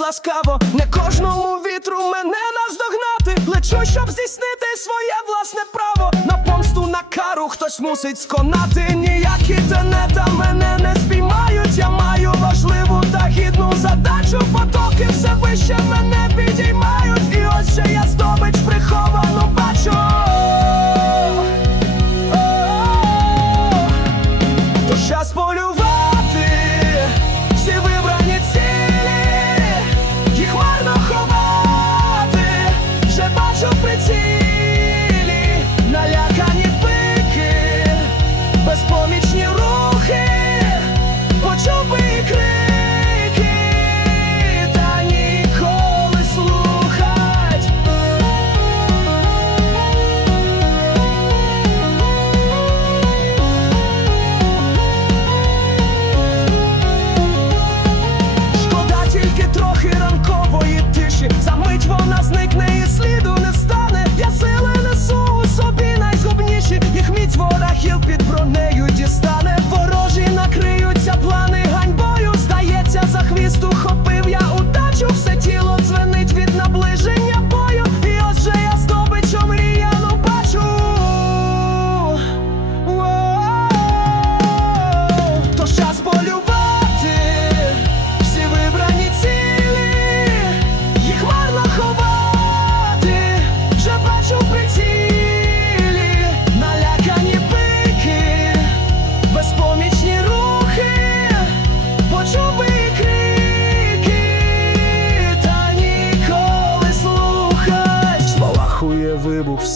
ласкаво, не кожному вітру мене наздогнати. Лечу, щоб здійснити своє власне право. На помсту на кару хтось мусить сконати. Ніякі тенета мене не спіймають. Я маю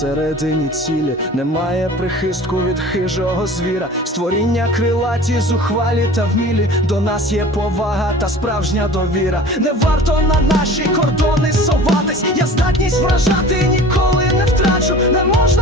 вибух всередині цілі, немає прихистку від хижого звіра. Створіння крилаті, зухвалі та вмілі. До нас є повага та справжня довіра. Не варто на наші кордони соватись. Я здатність вражати ніколи не втрачу. Не можу